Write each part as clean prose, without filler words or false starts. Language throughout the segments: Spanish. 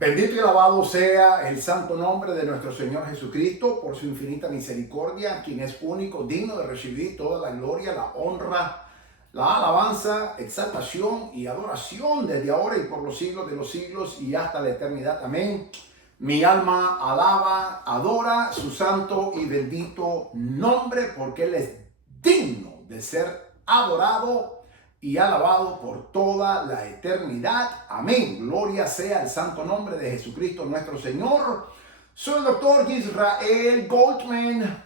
Bendito y alabado sea el santo nombre de nuestro Señor Jesucristo por su infinita misericordia, quien es único, digno de recibir toda la gloria, la honra, la alabanza, exaltación y adoración desde ahora y por los siglos de los siglos y hasta la eternidad. Amén. Mi alma alaba, adora su santo y bendito nombre porque Él es digno de ser adorado y alabado por toda la eternidad. Amén. Gloria sea el santo nombre de Jesucristo nuestro Señor. Soy el doctor Israel Goldman,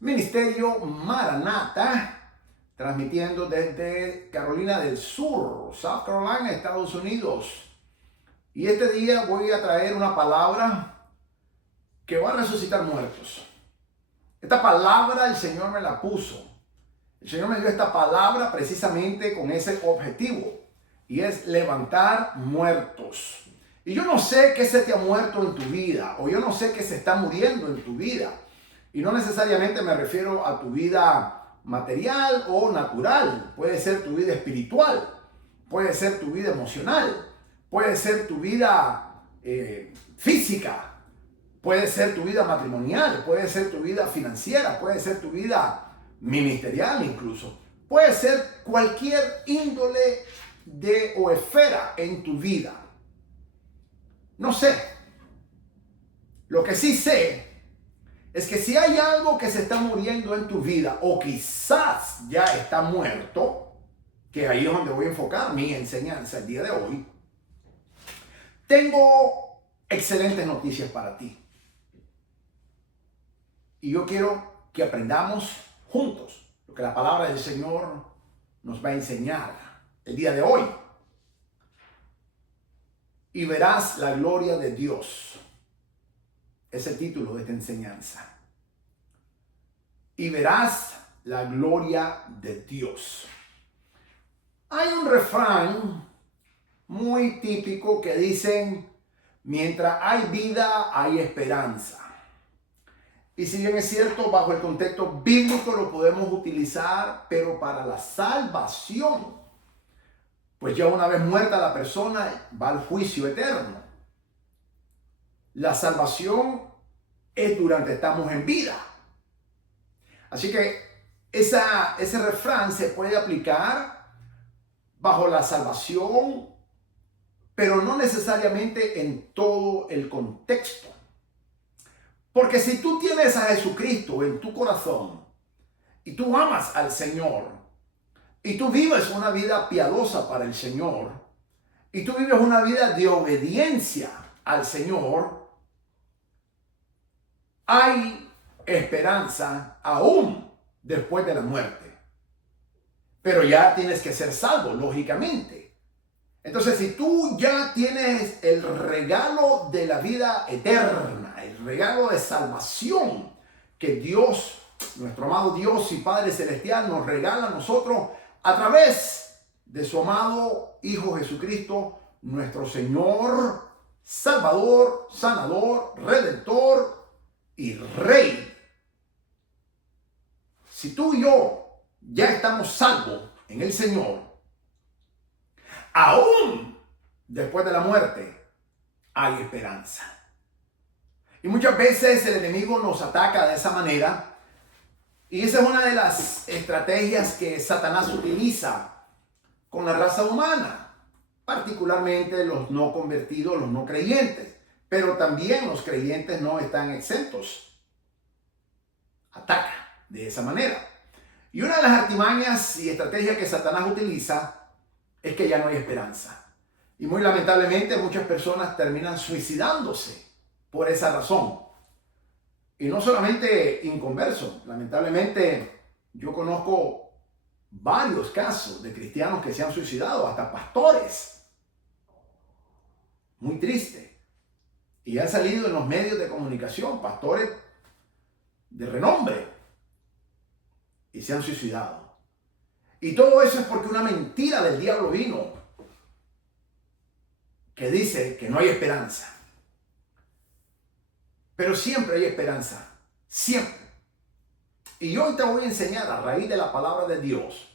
Ministerio Maranata, transmitiendo desde Carolina del Sur, South Carolina, Estados Unidos. Y este día voy a traer una palabra que va a resucitar muertos. Esta palabra el Señor me la puso. El Señor me dio esta palabra precisamente con ese objetivo, y es levantar muertos. Y yo no sé qué se te ha muerto en tu vida, o yo no sé qué se está muriendo en tu vida. Y no necesariamente me refiero a tu vida material o natural. Puede ser tu vida espiritual, puede ser tu vida emocional, puede ser tu vida física, puede ser tu vida matrimonial, puede ser tu vida financiera, puede ser tu vida ministerial incluso. Puede ser cualquier índole o esfera en tu vida. No sé. Lo que sí sé es que si hay algo que se está muriendo en tu vida, o quizás ya está muerto, que ahí es donde voy a enfocar mi enseñanza el día de hoy, tengo excelentes noticias para ti. Y yo quiero que aprendamos juntos lo que la palabra del Señor nos va a enseñar el día de hoy. Y verás la gloria de Dios. Es el título de esta enseñanza. Y verás la gloria de Dios. Hay un refrán muy típico que dicen: mientras hay vida, hay esperanza. Y si bien es cierto, bajo el contexto bíblico lo podemos utilizar, pero para la salvación, pues ya una vez muerta la persona, va al juicio eterno. La salvación es durante estamos en vida. Así que ese refrán se puede aplicar bajo la salvación, pero no necesariamente en todo el contexto. Porque si tú tienes a Jesucristo en tu corazón y tú amas al Señor y tú vives una vida piadosa para el Señor y tú vives una vida de obediencia al Señor, hay esperanza aún después de la muerte. Pero ya tienes que ser salvo, lógicamente. Entonces, si tú ya tienes el regalo de la vida eterna, el regalo de salvación que Dios, nuestro amado Dios y Padre Celestial, nos regala a nosotros a través de su amado Hijo Jesucristo, nuestro Señor, Salvador, Sanador, Redentor y Rey. Si tú y yo ya estamos salvos en el Señor, aún después de la muerte hay esperanza. Y muchas veces el enemigo nos ataca de esa manera. Y esa es una de las estrategias que Satanás utiliza con la raza humana. Particularmente los no convertidos, los no creyentes. Pero también los creyentes no están exentos. Ataca de esa manera. Y una de las artimañas y estrategias que Satanás utiliza es que ya no hay esperanza. Y muy lamentablemente muchas personas terminan suicidándose por esa razón. Y no solamente inconversos. Lamentablemente yo conozco varios casos de cristianos que se han suicidado, hasta pastores. Muy triste. Y han salido en los medios de comunicación pastores de renombre y se han suicidado. Y todo eso es porque una mentira del diablo vino que dice que no hay esperanza. Pero siempre hay esperanza. Siempre. Y hoy te voy a enseñar a raíz de la palabra de Dios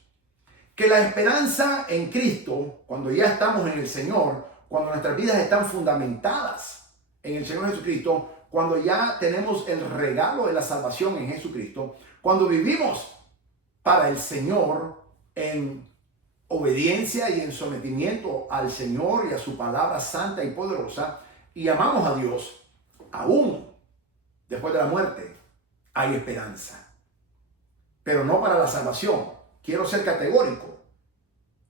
que la esperanza en Cristo, cuando ya estamos en el Señor, cuando nuestras vidas están fundamentadas en el Señor Jesucristo, cuando ya tenemos el regalo de la salvación en Jesucristo, cuando vivimos para el Señor en obediencia y en sometimiento al Señor y a su palabra santa y poderosa, y amamos a Dios, aún después de la muerte hay esperanza. Pero no para la salvación. Quiero ser categórico.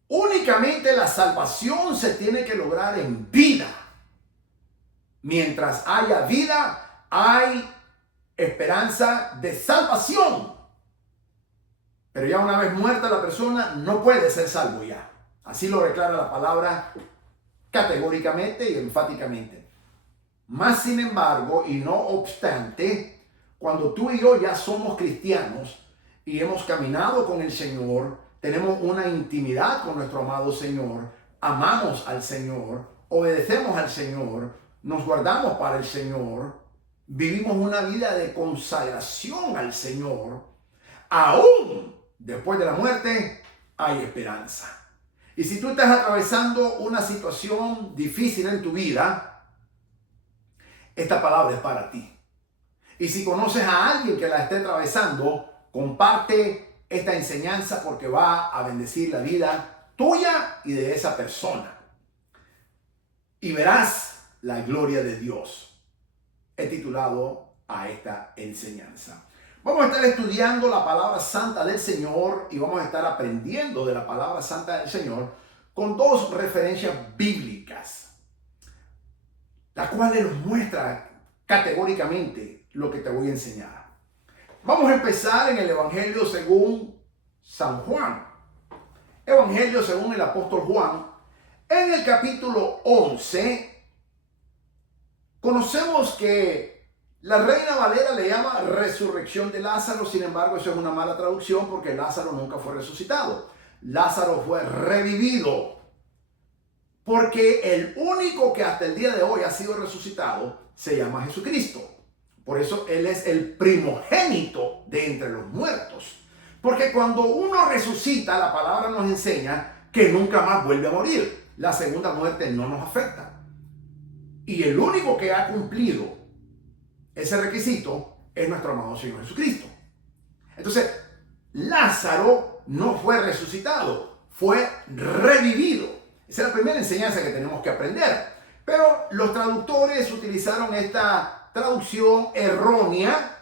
Únicamente la salvación se tiene que lograr en vida. Mientras haya vida, hay esperanza de salvación. Pero ya una vez muerta la persona, no puede ser salvo ya. Así lo declara la palabra categóricamente y enfáticamente. Más sin embargo, y no obstante, cuando tú y yo ya somos cristianos y hemos caminado con el Señor, tenemos una intimidad con nuestro amado Señor, amamos al Señor, obedecemos al Señor, nos guardamos para el Señor, vivimos una vida de consagración al Señor, aún después de la muerte hay esperanza. Y si tú estás atravesando una situación difícil en tu vida, esta palabra es para ti. Y si conoces a alguien que la esté atravesando, comparte esta enseñanza porque va a bendecir la vida tuya y de esa persona. Y verás la gloria de Dios. He titulado a esta enseñanza. Vamos a estar estudiando la palabra santa del Señor y vamos a estar aprendiendo de la palabra santa del Señor con dos referencias bíblicas, la cual nos muestra categóricamente lo que te voy a enseñar. Vamos a empezar en el Evangelio según San Juan. Evangelio según el apóstol Juan. En el capítulo 11, conocemos que la Reina Valera le llama resurrección de Lázaro. Sin embargo, eso es una mala traducción porque Lázaro nunca fue resucitado. Lázaro fue revivido. Porque el único que hasta el día de hoy ha sido resucitado se llama Jesucristo. Por eso Él es el primogénito de entre los muertos. Porque cuando uno resucita, la palabra nos enseña que nunca más vuelve a morir. La segunda muerte no nos afecta. Y el único que ha cumplido ese requisito es nuestro amado Señor Jesucristo. Entonces, Lázaro no fue resucitado, fue revivido. Esa es la primera enseñanza que tenemos que aprender. Pero los traductores utilizaron esta traducción errónea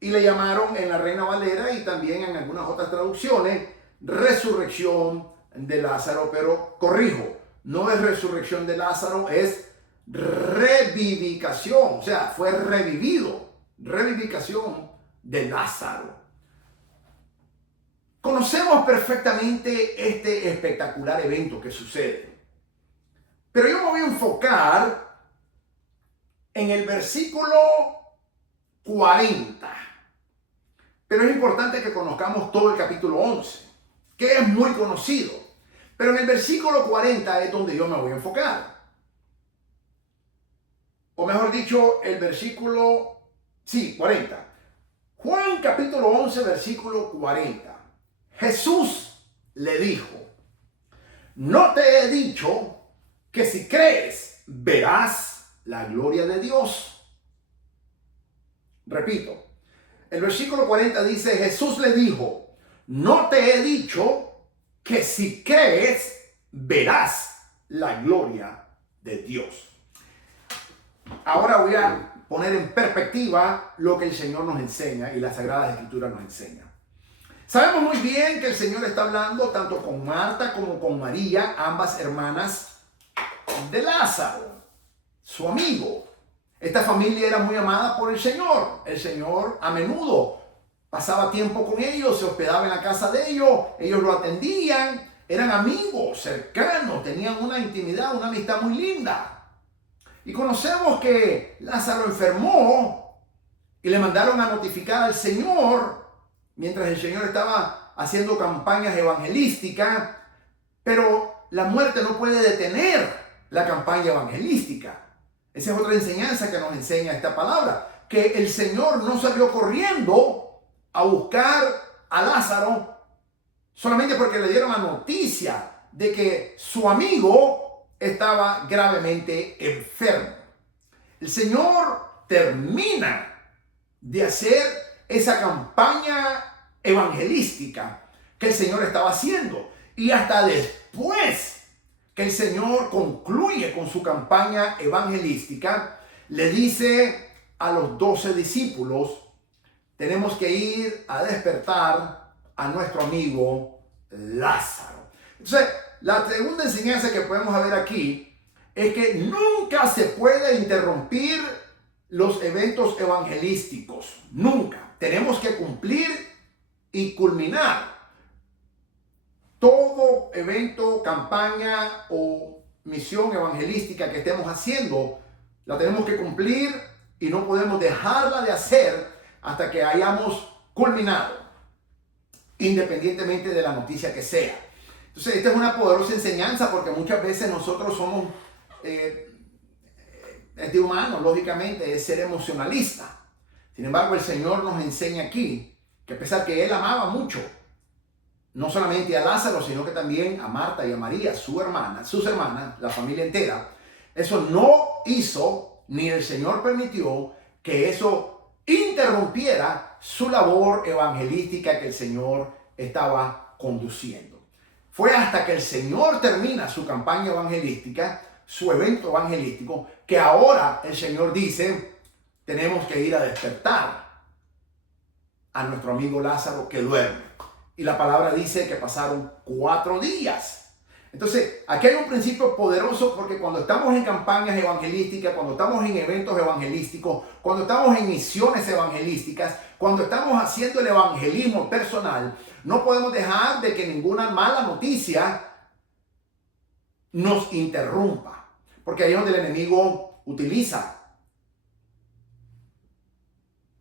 y le llamaron en la Reina Valera y también en algunas otras traducciones resurrección de Lázaro. Pero corrijo, no es resurrección de Lázaro, es revivificación. O sea, fue revivido. Revivificación de Lázaro. Conocemos perfectamente este espectacular evento que sucede. Pero yo me voy a enfocar en el versículo 40. Pero es importante que conozcamos todo el capítulo 11, que es muy conocido. Pero en el versículo 40 es donde yo me voy a enfocar. O mejor dicho, el versículo 40. Juan capítulo 11, versículo 40. Jesús le dijo: no te he dicho que si crees verás la gloria de Dios. Repito, el versículo 40 dice: Jesús le dijo, no te he dicho que si crees verás la gloria de Dios. Ahora voy a poner en perspectiva lo que el Señor nos enseña y las Sagradas Escrituras nos enseñan. Sabemos muy bien que el Señor está hablando tanto con Marta como con María, ambas hermanas de Lázaro, su amigo. Esta familia era muy amada por el Señor. El Señor a menudo pasaba tiempo con ellos, se hospedaba en la casa de ellos lo atendían, eran amigos cercanos, tenían una intimidad, una amistad muy linda. Y conocemos que Lázaro enfermó y le mandaron a notificar al Señor mientras el Señor estaba haciendo campañas evangelísticas, pero la muerte no puede detener la campaña evangelística. Esa es otra enseñanza que nos enseña esta palabra, que el Señor no salió corriendo a buscar a Lázaro solamente porque le dieron la noticia de que su amigo estaba gravemente enfermo. El Señor termina de hacer esa campaña evangelística que el Señor estaba haciendo. Y hasta después que el Señor concluye con su campaña evangelística, le dice a los 12 discípulos: tenemos que ir a despertar a nuestro amigo Lázaro. Entonces, la segunda enseñanza que podemos ver aquí es que nunca se puede interrumpir los eventos evangelísticos. Nunca. Tenemos que cumplir y culminar todo evento, campaña o misión evangelística que estemos haciendo. La tenemos que cumplir y no podemos dejarla de hacer hasta que hayamos culminado, independientemente de la noticia que sea. Entonces, esta es una poderosa enseñanza, porque muchas veces nosotros somos, es de humano, lógicamente, es ser emocionalista. Sin embargo, el Señor nos enseña aquí que a pesar que Él amaba mucho, no solamente a Lázaro, sino que también a Marta y a María, sus hermanas, la familia entera, eso no hizo, ni el Señor permitió que eso interrumpiera su labor evangelística que el Señor estaba conduciendo. Fue hasta que el Señor termina su campaña evangelística, su evento evangelístico, que ahora el Señor dice: tenemos que ir a despertar a nuestro amigo Lázaro que duerme. Y la palabra dice que pasaron 4 días. Entonces, aquí hay un principio poderoso, porque cuando estamos en campañas evangelísticas, cuando estamos en eventos evangelísticos, cuando estamos en misiones evangelísticas, cuando estamos haciendo el evangelismo personal, no podemos dejar de que ninguna mala noticia nos interrumpa. Porque ahí es donde el enemigo utiliza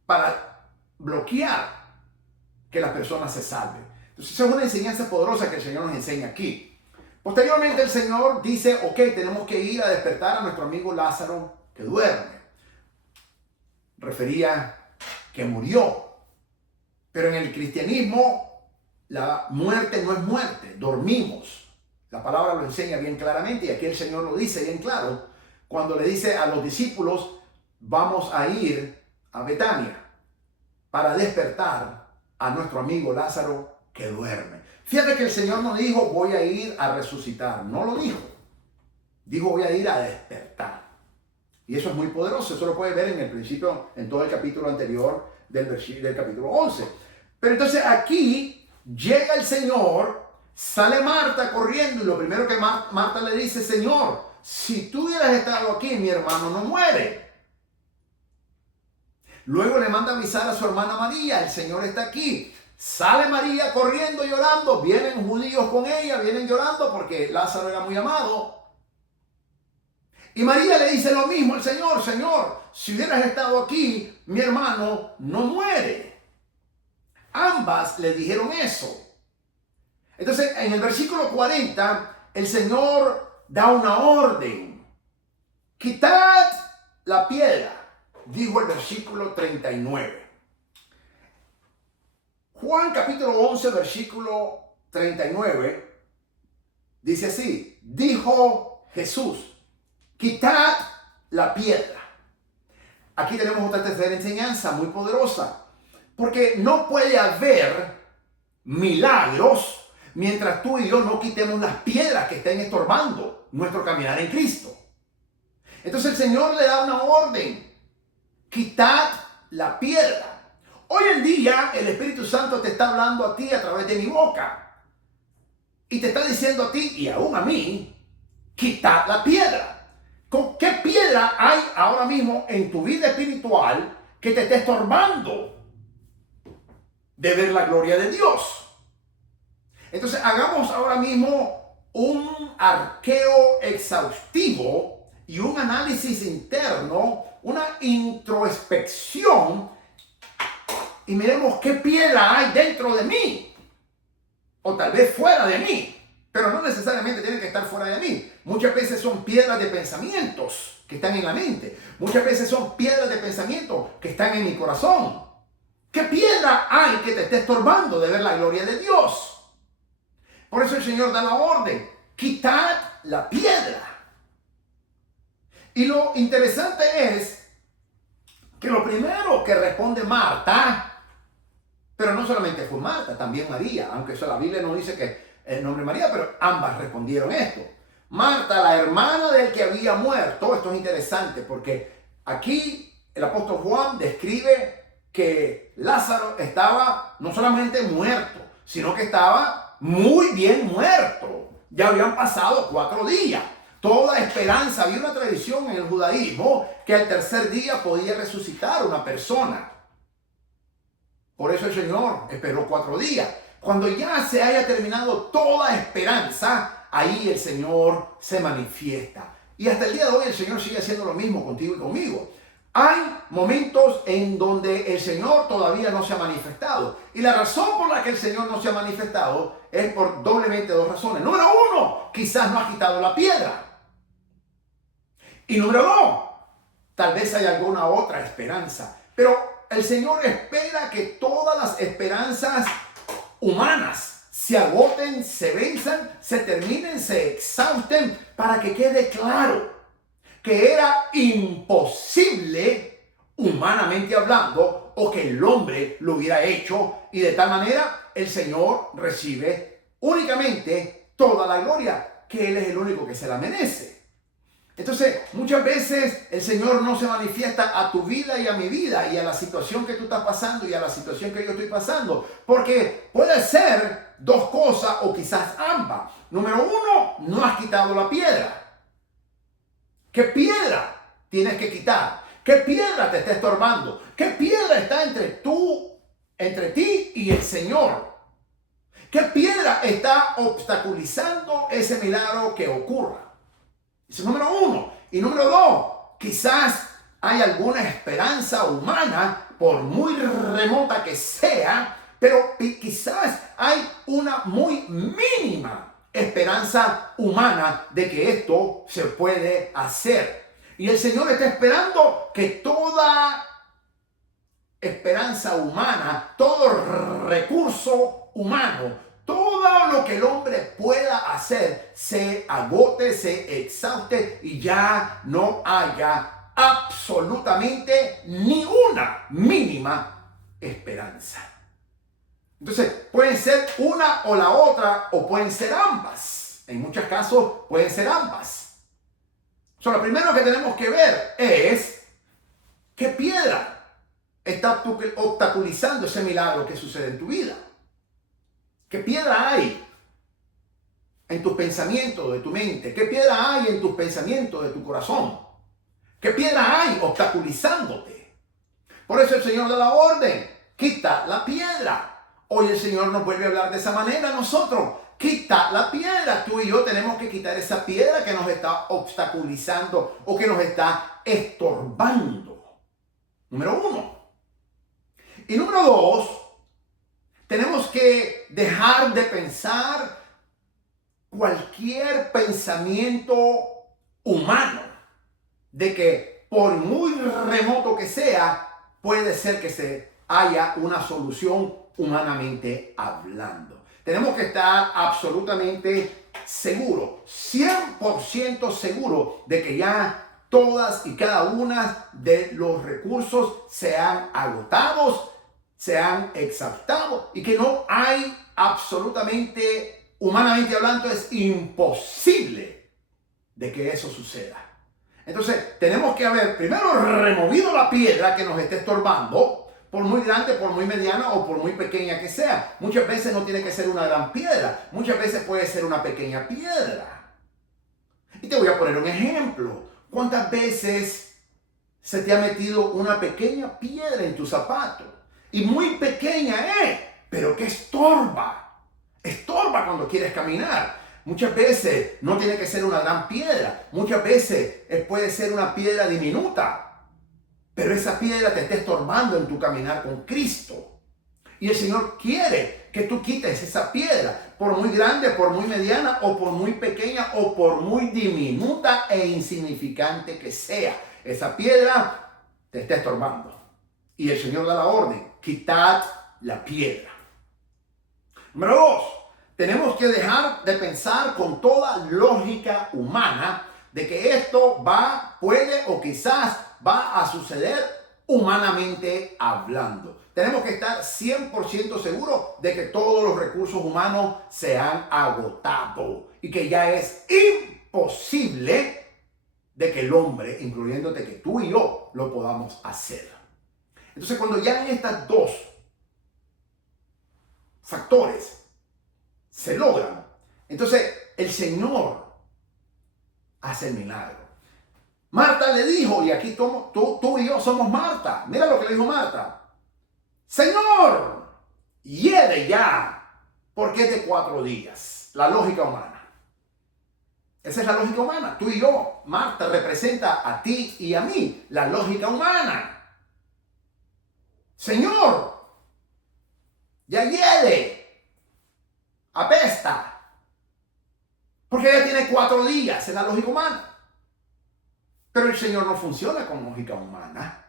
para bloquear que las personas se salven. Entonces, esa es una enseñanza poderosa que el Señor nos enseña aquí. Posteriormente, el Señor dice: ok, tenemos que ir a despertar a nuestro amigo Lázaro que duerme. Refería que murió. Pero en el cristianismo, la muerte no es muerte, dormimos. La palabra lo enseña bien claramente, y aquí el Señor lo dice bien claro cuando le dice a los discípulos: vamos a ir a Betania para despertar a nuestro amigo Lázaro que duerme. Fíjate que el Señor no dijo: voy a ir a resucitar. No lo dijo. Dijo: voy a ir a despertar. Y eso es muy poderoso. Eso lo puedes ver en el principio, en todo el capítulo anterior del capítulo 11. Pero entonces aquí llega el Señor, sale Marta corriendo, y lo primero que Marta le dice: Señor, si tú hubieras estado aquí, mi hermano no muere. Luego le manda avisar a su hermana María: el Señor está aquí. Sale María corriendo, llorando. Vienen judíos con ella, vienen llorando porque Lázaro era muy amado. Y María le dice lo mismo al Señor: Señor, si hubieras estado aquí, mi hermano no muere. Ambas le dijeron eso. Entonces, en el versículo 40, el Señor da una orden: quitad la piedra, dijo el versículo 39. Juan capítulo 11, versículo 39, dice así: dijo Jesús, quitad la piedra. Aquí tenemos otra tercera enseñanza muy poderosa, porque no puede haber milagros mientras tú y yo no quitemos las piedras que estén estorbando nuestro caminar en Cristo. Entonces el Señor le da una orden: quitad la piedra. Hoy en día el Espíritu Santo te está hablando a ti a través de mi boca, y te está diciendo a ti y aún a mí: quitad la piedra. ¿Con qué piedra hay ahora mismo en tu vida espiritual que te esté estorbando de ver la gloria de Dios? Entonces hagamos ahora mismo un arqueo exhaustivo y un análisis interno, una introspección, y miremos qué piedra hay dentro de mí, o tal vez fuera de mí, pero no necesariamente tiene que estar fuera de mí. Muchas veces son piedras de pensamientos que están en la mente. Muchas veces son piedras de pensamiento que están en mi corazón. ¿Qué piedra hay que te esté estorbando de ver la gloria de Dios? Por eso el Señor da la orden: quitad la piedra. Y lo interesante es que lo primero que responde Marta, pero no solamente fue Marta, también María, aunque eso la Biblia no dice que el nombre María, pero ambas respondieron esto. Marta, la hermana del que había muerto, esto es interesante porque aquí el apóstol Juan describe que Lázaro estaba no solamente muerto, sino que estaba muy bien muerto. Ya habían pasado 4 días. Toda esperanza, había una tradición en el judaísmo que al tercer día podía resucitar una persona. Por eso el Señor esperó 4 días. Cuando ya se haya terminado toda esperanza, ahí el Señor se manifiesta. Y hasta el día de hoy el Señor sigue haciendo lo mismo contigo y conmigo. Hay momentos en donde el Señor todavía no se ha manifestado. Y la razón por la que el Señor no se ha manifestado es por doblemente 2 razones. Número 1, quizás no ha quitado la piedra. Y número 2, tal vez hay alguna otra esperanza. Pero el Señor espera que todas las esperanzas humanas se agoten, se venzan, se terminen, se exhausten, para que quede claro que era imposible, humanamente hablando, o que el hombre lo hubiera hecho, y de tal manera el Señor recibe únicamente toda la gloria, que Él es el único que se la merece. Entonces, muchas veces el Señor no se manifiesta a tu vida y a mi vida y a la situación que tú estás pasando y a la situación que yo estoy pasando, porque puede ser 2 cosas o quizás ambas. Número 1, no has quitado la piedra. ¿Qué piedra tienes que quitar? ¿Qué piedra te está estorbando? ¿Qué piedra está entre ti y el Señor? ¿Qué piedra está obstaculizando ese milagro que ocurra? Ese es número 1. Y número 2, quizás hay alguna esperanza humana, por muy remota que sea, pero quizás hay una muy mínima esperanza humana de que esto se puede hacer. Y el Señor está esperando que toda esperanza humana, todo recurso humano, todo lo que el hombre pueda hacer se agote, se exhauste y ya no haya absolutamente ni una mínima esperanza. Entonces, pueden ser una o la otra, o pueden ser ambas. En muchos casos pueden ser ambas. Lo primero que tenemos que ver es qué piedra está obstaculizando ese milagro que sucede en tu vida. ¿Qué piedra hay en tus pensamientos de tu mente? ¿Qué piedra hay en tus pensamientos de tu corazón? ¿Qué piedra hay obstaculizándote? Por eso el Señor da la orden: quita la piedra. Hoy el Señor nos vuelve a hablar de esa manera a nosotros. Quita la piedra. Tú y yo tenemos que quitar esa piedra que nos está obstaculizando o que nos está estorbando. Número 1. Y número 2, tenemos que dejar de pensar cualquier pensamiento humano de que por muy remoto que sea, puede ser que se haya una solución humanamente hablando. Tenemos que estar absolutamente seguros, 100% seguros de que ya todas y cada una de los recursos se han agotado, se han exhaustado y que no hay absolutamente, humanamente hablando, es imposible de que eso suceda. Entonces, tenemos que haber primero removido la piedra que nos esté estorbando, por muy grande, por muy mediana o por muy pequeña que sea. Muchas veces no tiene que ser una gran piedra, muchas veces puede ser una pequeña piedra. Y te voy a poner un ejemplo. ¿Cuántas veces se te ha metido una pequeña piedra en tu zapato? Y muy pequeña pero que estorba. Estorba cuando quieres caminar. Muchas veces no tiene que ser una gran piedra. Muchas veces puede ser una piedra diminuta. Pero esa piedra te está estorbando en tu caminar con Cristo. Y el Señor quiere que tú quites esa piedra. Por muy grande, por muy mediana, o por muy pequeña, o por muy diminuta e insignificante que sea. Esa piedra te está estorbando. Y el Señor da la orden: quitad la piedra. Número 2. Tenemos que dejar de pensar con toda lógica humana de que esto puede o quizás va a suceder humanamente hablando. Tenemos que estar 100% seguros de que todos los recursos humanos se han agotado y que ya es imposible de que el hombre, incluyéndote que tú y yo, lo podamos hacer. Entonces, cuando ya estas dos factores se logran, entonces el Señor hace el milagro. Marta le dijo, y aquí tú y yo somos Marta. Mira lo que le dijo Marta. Señor, hiede ya, porque es de 4 días. La lógica humana. Esa es la lógica humana. Tú y yo, Marta, representa a ti y a mí, la lógica humana. Señor, ya hiede, apesta, porque ya tiene 4 días, es la lógica humana. Pero el Señor no funciona con lógica humana.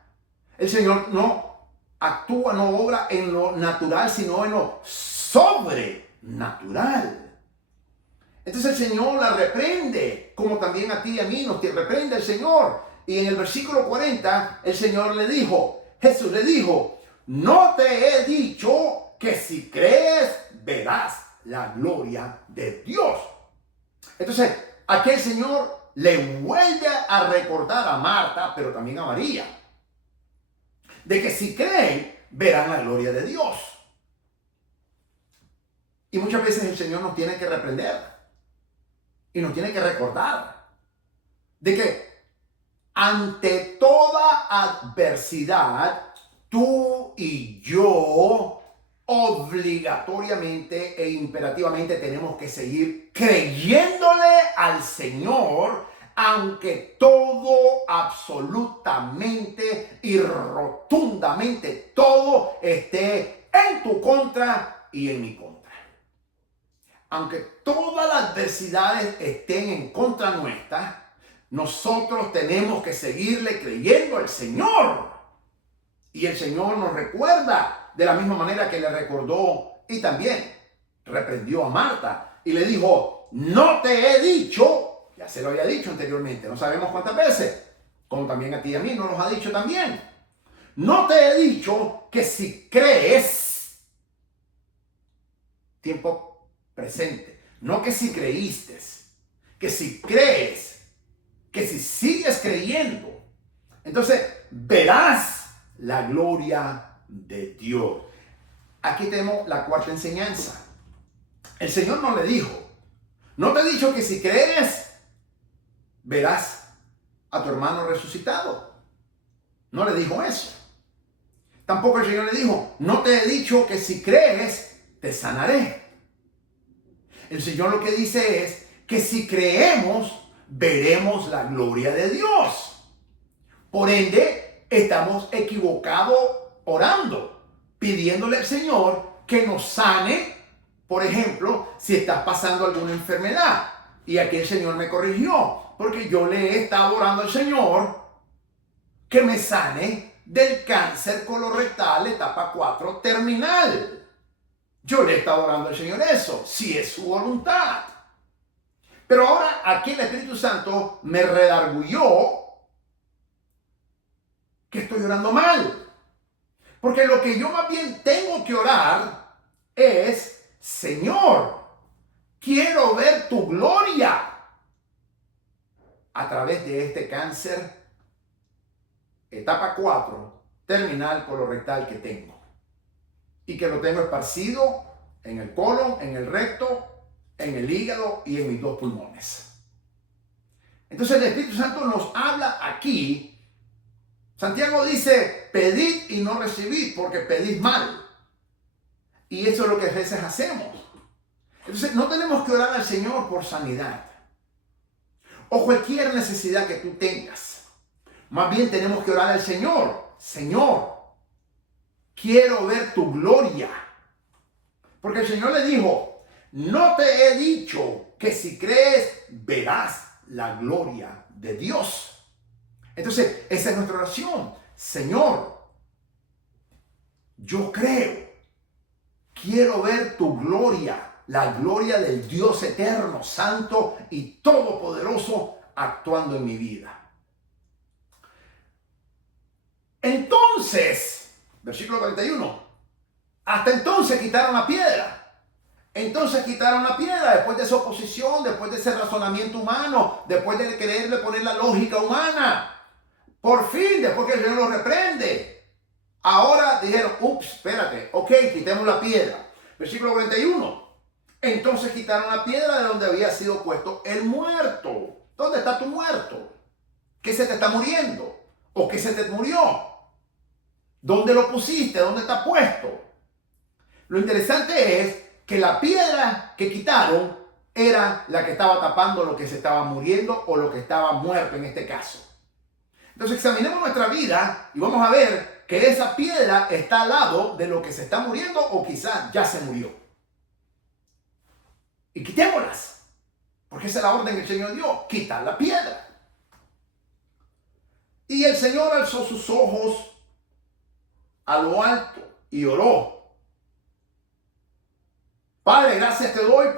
El Señor no actúa, no obra en lo natural, sino en lo sobrenatural. Entonces el Señor la reprende, como también a ti y a mí nos reprende el Señor. Y en el versículo 40, el Señor le dijo, Jesús le dijo, no te he dicho que si crees verás la gloria de Dios. Entonces, aquí el Señor le vuelve a recordar a Marta, pero también a María, de que si creen, verán la gloria de Dios. Y muchas veces el Señor nos tiene que reprender y nos tiene que recordar de que ante toda adversidad, tú y yo obligatoriamente e imperativamente tenemos que seguir creyéndole al Señor, aunque todo, absolutamente y rotundamente todo esté en tu contra y en mi contra. Aunque todas las adversidades estén en contra nuestra, nosotros tenemos que seguirle creyendo al Señor. Y el Señor nos recuerda de la misma manera que le recordó y también reprendió a Marta y le dijo, no te he dicho, ya se lo había dicho anteriormente, no sabemos cuántas veces, como también a ti y a mí nos lo ha dicho también. No te he dicho que si crees, tiempo presente, no que si creíste, que si crees, que si sigues creyendo, entonces verás la gloria de Dios. Aquí tenemos la cuarta enseñanza. El Señor no le dijo, no te he dicho que si crees, verás a tu hermano resucitado. No le dijo eso. Tampoco el Señor le dijo, no te he dicho que si crees, te sanaré. El Señor lo que dice es que si creemos, veremos la gloria de Dios. Por ende, estamos equivocados orando, pidiéndole al Señor que nos sane. Por ejemplo, si estás pasando alguna enfermedad. Y aquí el Señor me corrigió, porque yo le he estado orando al Señor que me sane del cáncer colorectal etapa 4 terminal. Yo le he estado orando al Señor eso, si es su voluntad. Pero ahora aquí el Espíritu Santo me redarguyó que estoy orando mal. Porque lo que yo más bien tengo que orar es, Señor, quiero ver tu gloria a través de este cáncer etapa 4 terminal colorectal que tengo. Y que lo tengo esparcido en el colon, en el recto, en el hígado y en mis 2 pulmones. Entonces el Espíritu Santo nos habla aquí. Santiago dice, pedid y no recibid, porque pedid mal. Y eso es lo que a veces hacemos. Entonces no tenemos que orar al Señor por sanidad o cualquier necesidad que tú tengas. Más bien tenemos que orar al Señor. Señor, quiero ver tu gloria. Porque el Señor le dijo, no te he dicho que si crees verás la gloria de Dios. Entonces, esa es nuestra oración. Señor, yo creo, quiero ver tu gloria, la gloria del Dios eterno, santo y todopoderoso actuando en mi vida. Entonces, versículo 41, hasta entonces quitaron la piedra. Entonces quitaron la piedra después de esa oposición, después de ese razonamiento humano, después de quererle poner la lógica humana. Por fin, después que el Señor los reprende. Ahora dijeron, ups, espérate, ok, quitemos la piedra. Versículo 41. Entonces quitaron la piedra de donde había sido puesto el muerto. ¿Dónde está tu muerto? ¿Qué se te está muriendo? ¿O qué se te murió? ¿Dónde lo pusiste? ¿Dónde está puesto? Lo interesante es que la piedra que quitaron era la que estaba tapando lo que se estaba muriendo o lo que estaba muerto en este caso. Entonces examinemos nuestra vida y vamos a ver que esa piedra está al lado de lo que se está muriendo o quizás ya se murió. Y quitémoslas, porque esa es la orden que el Señor dio, quitar la piedra. Y el Señor alzó sus ojos a lo alto y oró. Padre, gracias te doy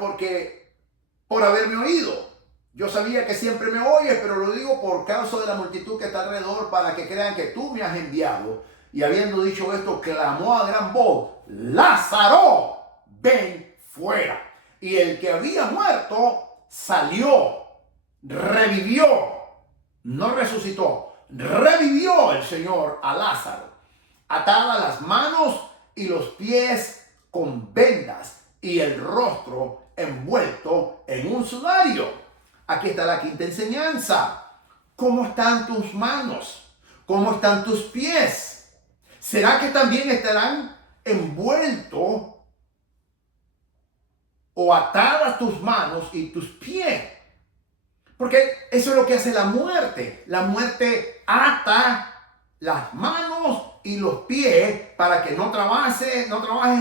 por haberme oído. Yo sabía que siempre me oyes, pero lo digo por causa de la multitud que está alrededor para que crean que tú me has enviado. Y habiendo dicho esto, clamó a gran voz, Lázaro, ven fuera. Y el que había muerto salió, revivió, no resucitó, revivió el Señor a Lázaro, atadas las manos y los pies con vendas y el rostro envuelto en un sudario. Aquí está la quinta enseñanza. ¿Cómo están tus manos? ¿Cómo están tus pies? ¿Será que también estarán envueltos o atadas tus manos y tus pies? Porque eso es lo que hace la muerte. La muerte ata las manos y los pies para que no trabajes en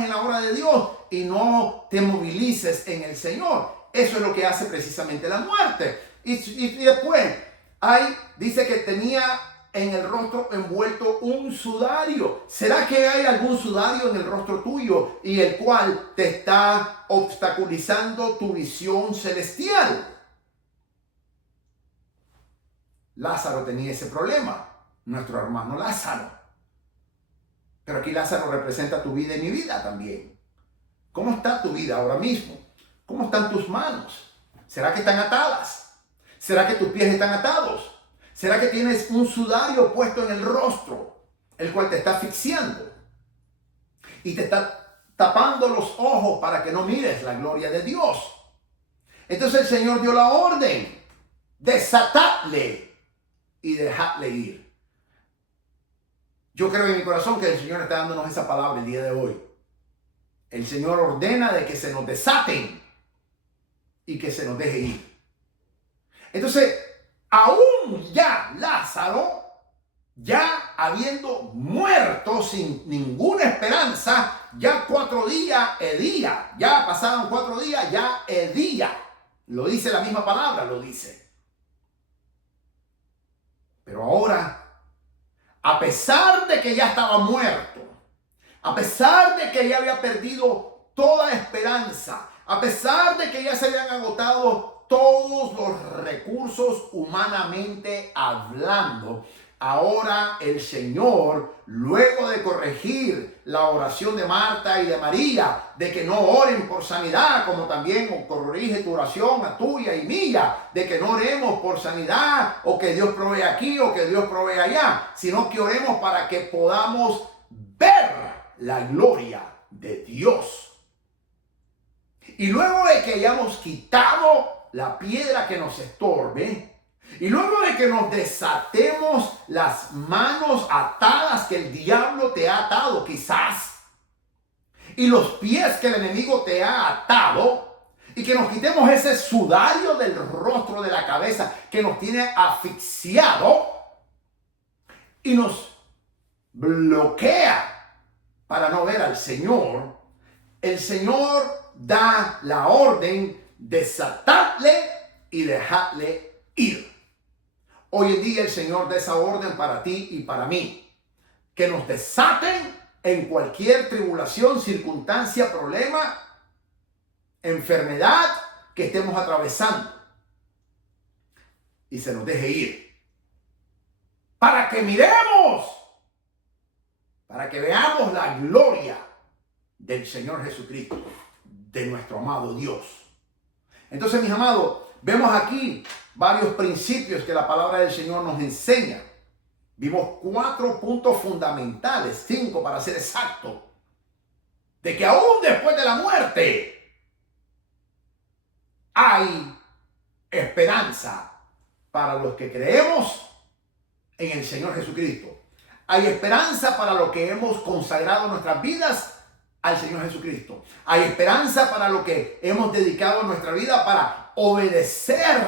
la obra de Dios y no te movilices en el Señor. Eso es lo que hace precisamente la muerte. Y después dice que tenía en el rostro envuelto un sudario. ¿Será que hay algún sudario en el rostro tuyo y el cual te está obstaculizando tu visión celestial? Lázaro tenía ese problema, nuestro hermano Lázaro. Pero aquí Lázaro representa tu vida y mi vida también. ¿Cómo está tu vida ahora mismo? ¿Cómo están tus manos? ¿Será que están atadas? ¿Será que tus pies están atados? ¿Será que tienes un sudario puesto en el rostro, el cual te está asfixiando? Y te está tapando los ojos para que no mires la gloria de Dios. Entonces el Señor dio la orden, desatadle y dejadle ir. Yo creo en mi corazón que el Señor está dándonos esa palabra el día de hoy. El Señor ordena de que se nos desaten y que se nos deje ir. Entonces, aún ya Lázaro, ya habiendo muerto sin ninguna esperanza, ya 4 días hedía, ya pasaron 4 días, ya hedía. Lo dice la misma palabra, lo dice. Pero ahora, a pesar de que ya estaba muerto, a pesar de que ya había perdido toda esperanza, a pesar de que ya se habían agotado todos los recursos humanamente hablando, ahora el Señor, luego de corregir la oración de Marta y de María, de que no oren por sanidad, como también corrige tu oración, a tuya y mía, de que no oremos por sanidad, o que Dios provee aquí, o que Dios provee allá, sino que oremos para que podamos ver la gloria de Dios. Y luego de que hayamos quitado la piedra que nos estorbe, y luego de que nos desatemos las manos atadas que el diablo te ha atado quizás, y los pies que el enemigo te ha atado, y que nos quitemos ese sudario del rostro, de la cabeza, que nos tiene asfixiado y nos bloquea para no ver al Señor, el Señor da la orden, desatadle y dejadle ir. Hoy en día el Señor da esa orden para ti y para mí, que nos desaten en cualquier tribulación, circunstancia, problema, enfermedad que estemos atravesando. y se nos deje ir. Para que miremos, para que veamos la gloria del Señor Jesucristo, de nuestro amado Dios. Entonces, mis amados, vemos aquí varios principios que la palabra del Señor nos enseña. Vimos 4 puntos fundamentales, 5 para ser exacto, de que aún después de la muerte hay esperanza para los que creemos en el Señor Jesucristo. Hay esperanza para los que hemos consagrado nuestras vidas al Señor Jesucristo. Hay esperanza para los que hemos dedicado nuestra vida para obedecer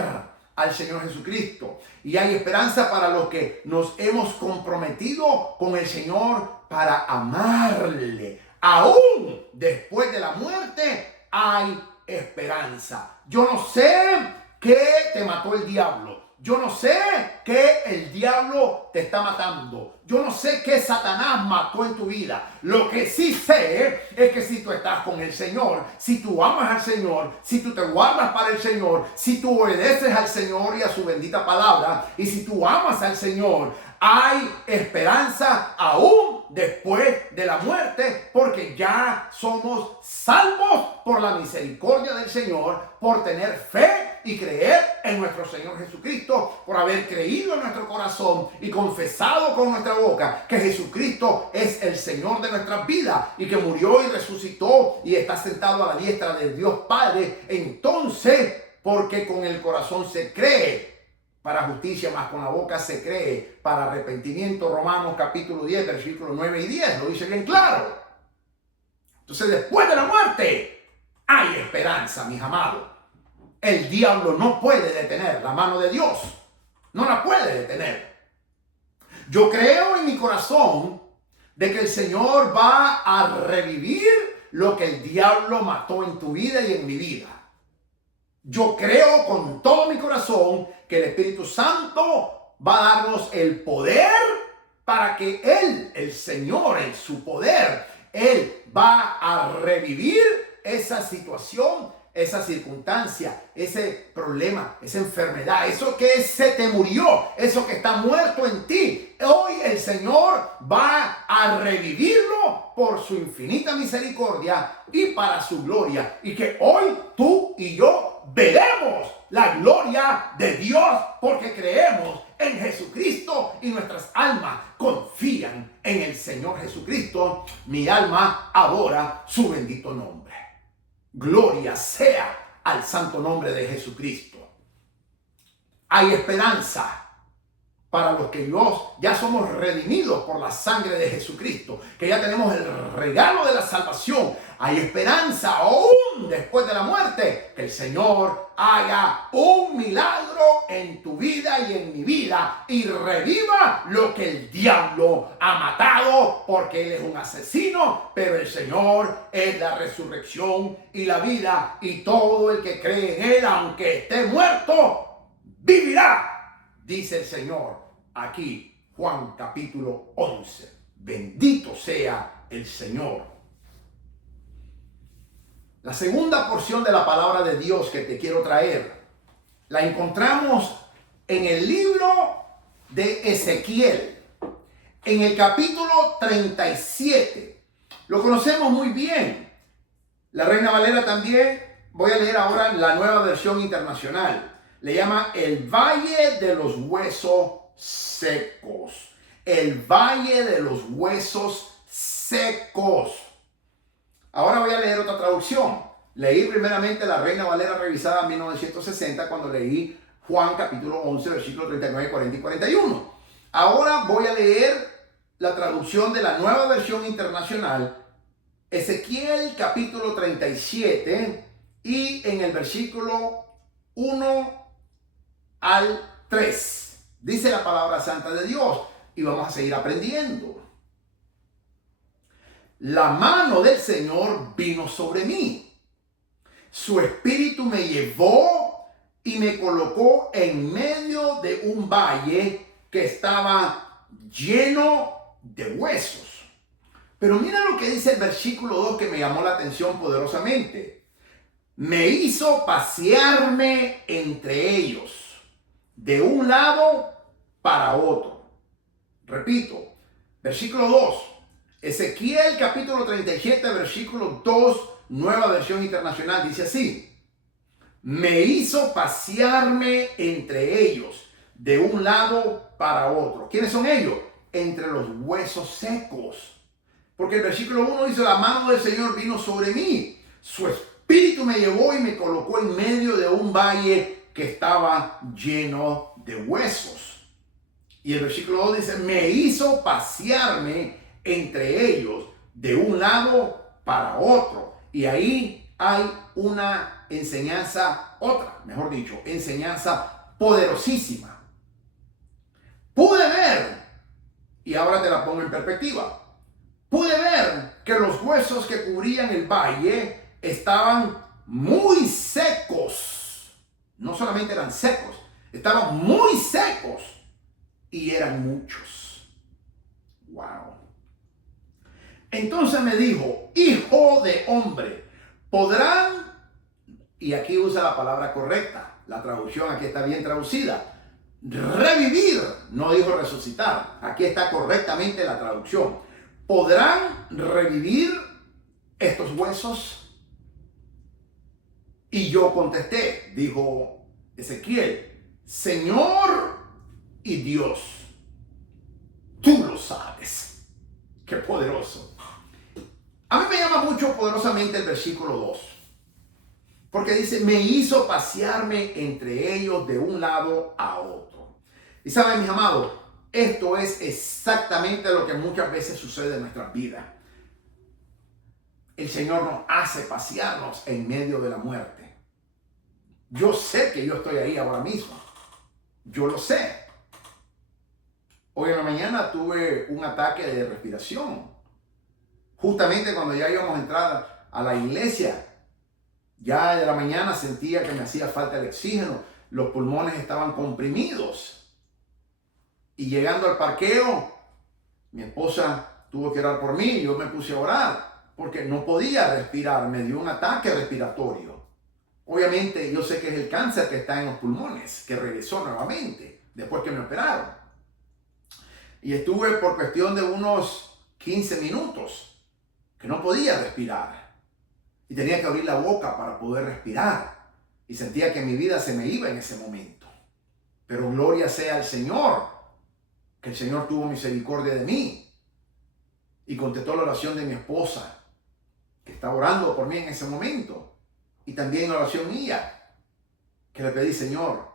al Señor Jesucristo. Y hay esperanza para los que nos hemos comprometido con el Señor para amarle. Aún después de la muerte hay esperanza. Yo no sé qué te mató el diablo. Yo no sé qué el diablo te está matando. Yo no sé qué Satanás mató en tu vida. Lo que sí sé es que si tú estás con el Señor, si tú amas al Señor, si tú te guardas para el Señor, si tú obedeces al Señor y a su bendita palabra, y si tú amas al Señor, hay esperanza aún después de la muerte, porque ya somos salvos por la misericordia del Señor, por tener fe y creer en nuestro Señor Jesucristo, por haber creído en nuestro corazón y confesado con nuestra boca que Jesucristo es el Señor de nuestras vidas y que murió y resucitó y está sentado a la diestra de Dios Padre. Entonces, porque con el corazón se cree para justicia, más con la boca se cree para arrepentimiento. Romanos capítulo 10, versículos 9 y 10, lo dice bien claro. Entonces, después de la muerte hay esperanza, mis amados. El diablo no puede detener la mano de Dios. No la puede detener. Yo creo en mi corazón de que el Señor va a revivir lo que el diablo mató en tu vida y en mi vida. Yo creo con todo mi corazón que el Espíritu Santo va a darnos el poder para que Él, el Señor, en su poder, Él va a revivir esa situación, esa circunstancia, ese problema, esa enfermedad, eso que se te murió, eso que está muerto en ti. Hoy el Señor va a revivirlo por su infinita misericordia y para su gloria. Y que hoy tú y yo veremos la gloria de Dios porque creemos en Jesucristo y nuestras almas confían en el Señor Jesucristo. Mi alma adora su bendito nombre. Gloria sea al santo nombre de Jesucristo. Hay esperanza para los que ya somos redimidos por la sangre de Jesucristo, que ya tenemos el regalo de la salvación. Hay esperanza aún después de la muerte, que el Señor haga un milagro en tu vida y en mi vida y reviva lo que el diablo ha matado, porque él es un asesino, pero el Señor es la resurrección y la vida, y todo el que cree en él, aunque esté muerto, vivirá, dice el Señor aquí, Juan capítulo 11. Bendito sea el Señor. La segunda porción de la palabra de Dios que te quiero traer, la encontramos en el libro de Ezequiel, en el capítulo 37. Lo conocemos muy bien. La Reina Valera también. Voy a leer ahora la Nueva Versión Internacional. Le llama el Valle de los Huesos Secos. El Valle de los Huesos Secos. Ahora voy a leer otra traducción. Leí primeramente la Reina Valera revisada en 1960 cuando leí Juan capítulo 11, versículos 39, 40 y 41. Ahora voy a leer la traducción de la Nueva Versión Internacional, Ezequiel capítulo 37 y en el versículo 1 al 3. Dice la palabra santa de Dios y vamos a seguir aprendiendo. La mano del Señor vino sobre mí. Su espíritu me llevó y me colocó en medio de un valle que estaba lleno de huesos. Pero mira lo que dice el versículo 2 que me llamó la atención poderosamente. Me hizo pasearme entre ellos de un lado para otro. Repito, versículo 2. Ezequiel capítulo 37, versículo 2, nueva versión internacional, dice así: me hizo pasearme entre ellos de un lado para otro. ¿Quiénes son ellos? Entre los huesos secos. Porque el versículo 1 dice: la mano del Señor vino sobre mí. Su espíritu me llevó y me colocó en medio de un valle que estaba lleno de huesos. Y el versículo 2 dice: me hizo pasearme entre ellos de un lado para otro. Y ahí hay una enseñanza, mejor dicho, enseñanza poderosísima. Pude ver, y ahora te la pongo en perspectiva, pude ver que los huesos que cubrían el valle estaban muy secos. No solamente eran secos, estaban muy secos y eran muchos. Wow. Entonces me dijo: hijo de hombre, podrán, y aquí usa la palabra correcta, la traducción aquí está bien traducida, revivir, no dijo resucitar, aquí está correctamente la traducción. ¿Podrán revivir estos huesos? Y yo contesté, dijo Ezequiel: Señor y Dios, tú lo sabes. Qué poderoso. A mí me llama mucho poderosamente el versículo 2, porque dice: me hizo pasearme entre ellos de un lado a otro. Y saben, mis amados, esto es exactamente lo que muchas veces sucede en nuestras vidas. El Señor nos hace pasearnos en medio de la muerte. Yo sé que yo estoy ahí ahora mismo. Yo lo sé. Hoy en la mañana tuve un ataque de respiración. Justamente cuando ya íbamos a entrar a la iglesia, ya de la mañana sentía que me hacía falta el oxígeno. Los pulmones estaban comprimidos. Y llegando al parqueo, mi esposa tuvo que orar por mí y yo me puse a orar porque no podía respirar. Me dio un ataque respiratorio. Obviamente yo sé que es el cáncer que está en los pulmones, que regresó nuevamente después que me operaron. Y estuve por cuestión de unos 15 minutos que no podía respirar. Y tenía que abrir la boca para poder respirar. Y sentía que mi vida se me iba en ese momento. Pero gloria sea al Señor, que el Señor tuvo misericordia de mí. Y contestó la oración de mi esposa, que estaba orando por mí en ese momento. Y también la oración mía, que le pedí: Señor,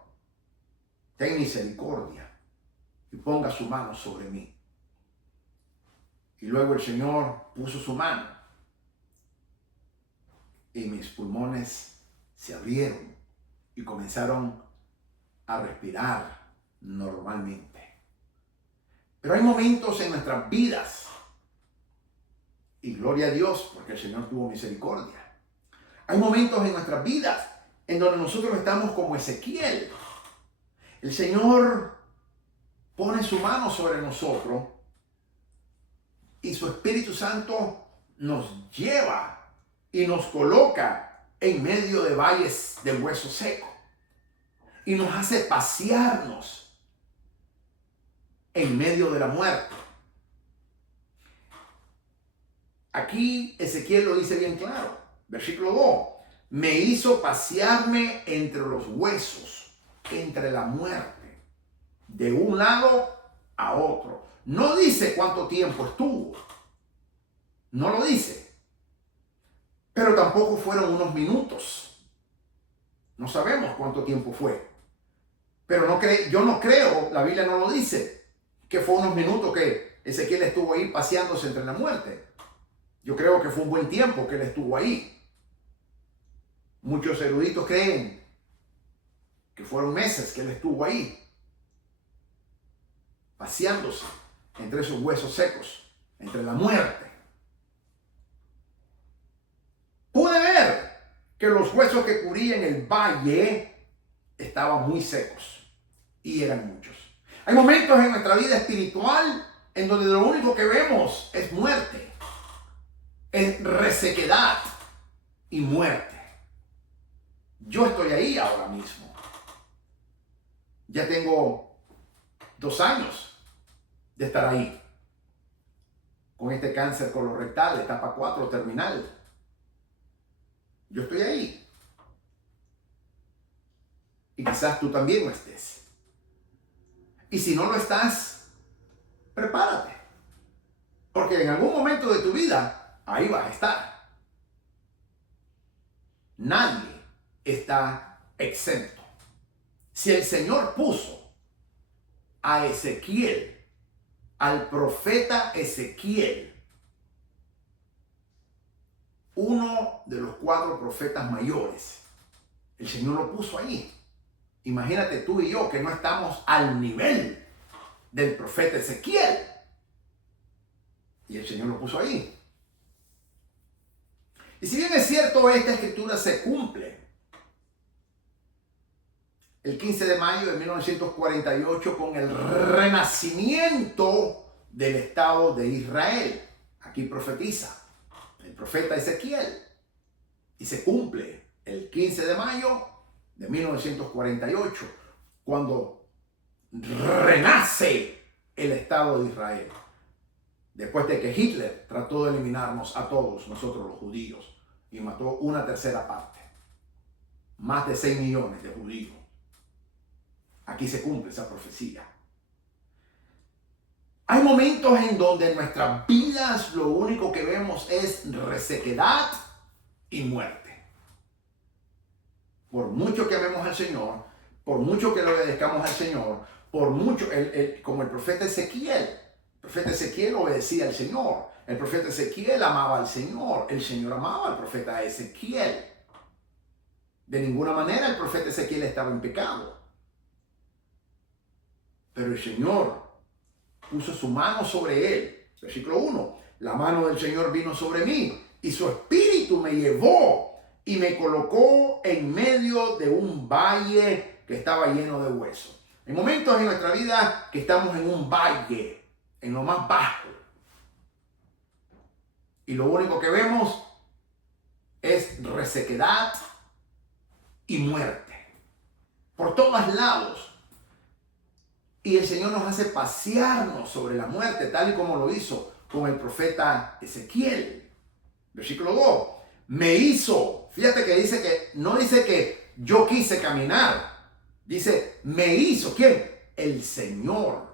ten misericordia y ponga su mano sobre mí. Y luego el Señor puso su mano y mis pulmones se abrieron y comenzaron a respirar normalmente. Pero hay momentos en nuestras vidas, y gloria a Dios porque el Señor tuvo misericordia. Hay momentos en nuestras vidas en donde nosotros estamos como Ezequiel. El Señor pone su mano sobre nosotros y su Espíritu Santo nos lleva y nos coloca en medio de valles de hueso seco y nos hace pasearnos en medio de la muerte. Aquí Ezequiel lo dice bien claro. Versículo 2. Me hizo pasearme entre los huesos, entre la muerte, de un lado a otro. No dice cuánto tiempo estuvo. No lo dice. Pero tampoco fueron unos minutos. No sabemos cuánto tiempo fue. Pero yo no creo, la Biblia no lo dice, que fue unos minutos que Ezequiel estuvo ahí paseándose entre la muerte. Yo creo que fue un buen tiempo que él estuvo ahí. Muchos eruditos creen que fueron meses que él estuvo ahí, paseándose entre esos huesos secos, entre la muerte. Pude ver que los huesos que cubrían el valle estaban muy secos y eran muchos. Hay momentos en nuestra vida espiritual en donde lo único que vemos es muerte, es resequedad y muerte. Yo estoy ahí ahora mismo. Ya tengo 2 años de estar ahí, con este cáncer colorectal, etapa 4, terminal. Yo estoy ahí. Y quizás tú también lo estés. Y si no lo estás, prepárate. Porque en algún momento de tu vida, ahí vas a estar. Nadie está exento. Si el Señor puso a Ezequiel, al profeta Ezequiel, uno de los 4 profetas mayores, el Señor lo puso ahí. Imagínate tú y yo que no estamos al nivel del profeta Ezequiel. Y el Señor lo puso ahí. Y si bien es cierto, esta escritura se cumple el 15 de mayo de 1948 con el renacimiento del Estado de Israel. Aquí profetiza el profeta Ezequiel. Y se cumple el 15 de mayo de 1948, cuando renace el Estado de Israel. Después de que Hitler trató de eliminarnos a todos nosotros los judíos y mató 1/3 parte. Más de 6 millones de judíos. Aquí se cumple esa profecía. Hay momentos en donde en nuestras vidas lo único que vemos es resequedad y muerte. Por mucho que amemos al Señor, por mucho que le obedezcamos al Señor, por mucho, como el profeta Ezequiel. El profeta Ezequiel obedecía al Señor. El profeta Ezequiel amaba al Señor. El Señor amaba al profeta Ezequiel. De ninguna manera el profeta Ezequiel estaba en pecado. Pero el Señor puso su mano sobre él. Versículo 1. La mano del Señor vino sobre mí y su espíritu me llevó y me colocó en medio de un valle que estaba lleno de huesos. Hay momentos en nuestra vida que estamos en un valle, en lo más bajo. Y lo único que vemos es resequedad y muerte. Por todos lados. Y el Señor nos hace pasearnos sobre la muerte, tal y como lo hizo con el profeta Ezequiel. Versículo 2. Me hizo, fíjate que dice que, no dice que yo quise caminar. Dice, me hizo. ¿Quién? El Señor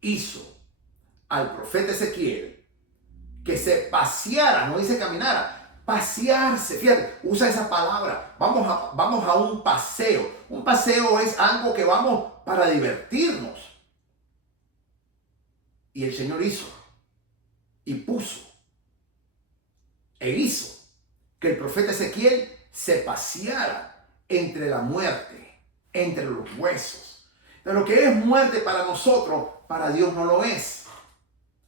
hizo al profeta Ezequiel que se paseara, no dice caminara, pasearse. Fíjate, usa esa palabra. Vamos a un paseo. Un paseo es algo que vamos para divertirnos. Y el Señor hizo y puso e hizo que el profeta Ezequiel se paseara entre la muerte, entre los huesos. Pero lo que es muerte para nosotros, para Dios no lo es.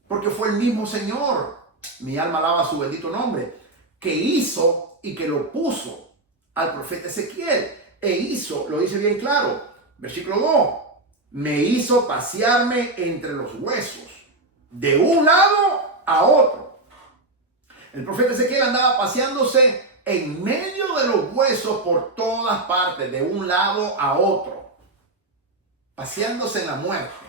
Porque fue el mismo Señor, mi alma alaba su bendito nombre, que hizo y que lo puso al profeta Ezequiel. E hizo, lo dice bien claro, versículo 2, me hizo pasearme entre los huesos, de un lado a otro. El profeta Ezequiel andaba paseándose en medio de los huesos por todas partes, de un lado a otro, paseándose en la muerte.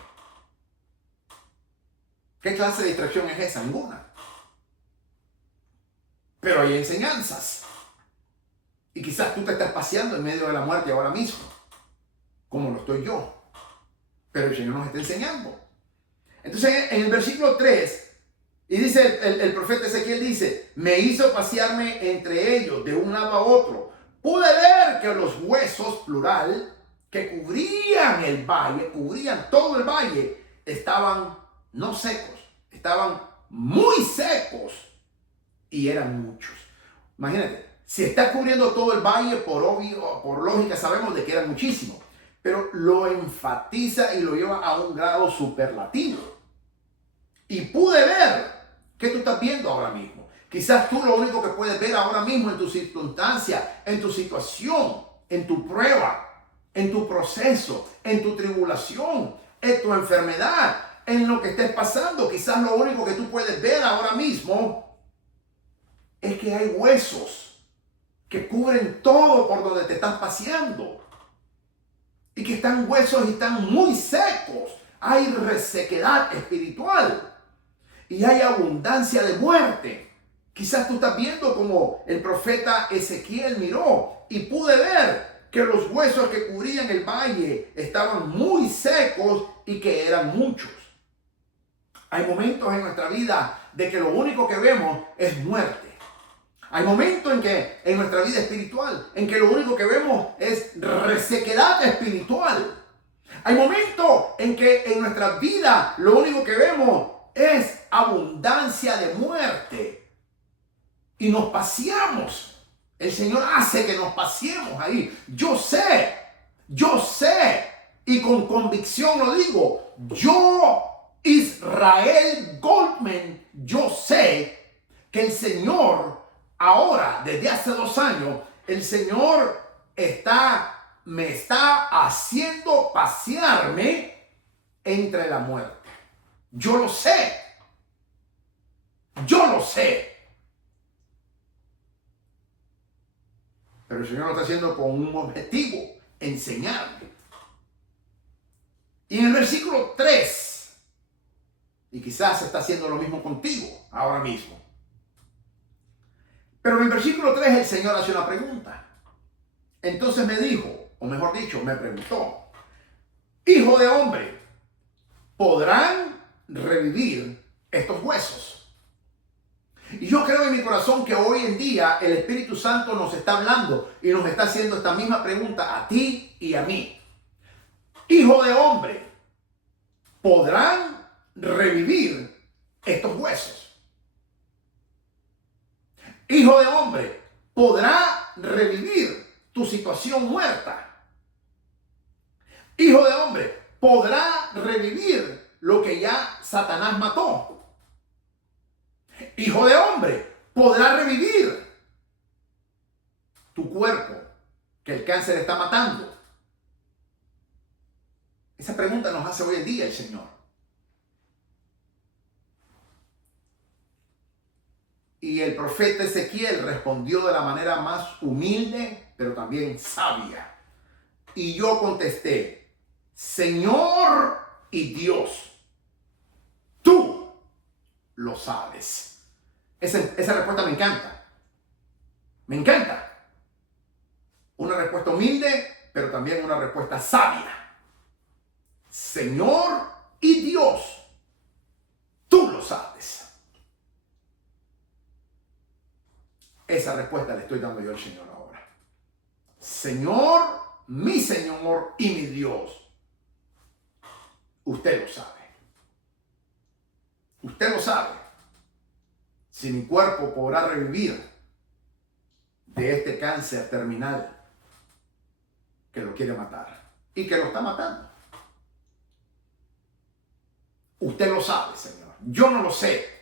¿Qué clase de distracción es esa? Ninguna. Pero hay enseñanzas. Y quizás tú te estás paseando en medio de la muerte ahora mismo, como lo estoy yo. Pero el Señor nos está enseñando. Entonces en el versículo 3, y dice el profeta Ezequiel dice, me hizo pasearme entre ellos de un lado a otro. Pude ver que los huesos, plural, que cubrían el valle, cubrían todo el valle, estaban no secos, estaban muy secos y eran muchos. Imagínate, si está cubriendo todo el valle, por lógica sabemos de que eran muchísimos, pero lo enfatiza y lo lleva a un grado superlativo. Y pude ver, ¿qué tú estás viendo ahora mismo? Quizás tú lo único que puedes ver ahora mismo en tu circunstancia, en tu situación, en tu prueba, en tu proceso, en tu tribulación, en tu enfermedad, en lo que estés pasando. Quizás lo único que tú puedes ver ahora mismo es que hay huesos que cubren todo por donde te estás paseando. y que están huesos y están muy secos. Hay resequedad espiritual y hay abundancia de muerte. Quizás tú estás viendo como el profeta Ezequiel miró y pude ver que los huesos que cubrían el valle estaban muy secos y que eran muchos. Hay momentos en nuestra vida de que lo único que vemos es muerte. Hay momentos en que en nuestra vida espiritual, en que lo único que vemos es resequedad espiritual. Hay momentos en que en nuestra vida lo único que vemos es abundancia de muerte. Y nos paseamos. El Señor hace que nos paseemos ahí. Yo sé, y con convicción lo digo, yo, Israel Goldman, yo sé que el Señor ahora, desde hace 2 años, el Señor me está haciendo pasearme entre la muerte. Yo lo sé. Pero el Señor lo está haciendo con un objetivo, enseñarme. Y en el versículo 3, y quizás está haciendo lo mismo contigo ahora mismo. Pero en el versículo 3 el Señor hace una pregunta. Entonces me dijo, o mejor dicho, me preguntó: hijo de hombre, ¿podrán revivir estos huesos? Y yo creo en mi corazón que hoy en día el Espíritu Santo nos está hablando y nos está haciendo esta misma pregunta a ti y a mí. Hijo de hombre, ¿podrán revivir estos huesos? Hijo de hombre, ¿podrá revivir tu situación muerta? Hijo de hombre, ¿podrá revivir lo que ya Satanás mató? Hijo de hombre, ¿podrá revivir tu cuerpo que el cáncer está matando? Esa pregunta nos hace hoy en día el Señor. Y el profeta Ezequiel respondió de la manera más humilde, pero también sabia. Y yo contesté: Señor y Dios, tú lo sabes. Esa respuesta me encanta. Me encanta. Una respuesta humilde, pero también una respuesta sabia. Señor y Dios, tú lo sabes. Esa respuesta le estoy dando yo al Señor ahora. Señor, mi Señor y mi Dios, usted lo sabe. Usted lo sabe. Si mi cuerpo podrá revivir de este cáncer terminal que lo quiere matar y que lo está matando. Usted lo sabe, Señor. Yo no lo sé.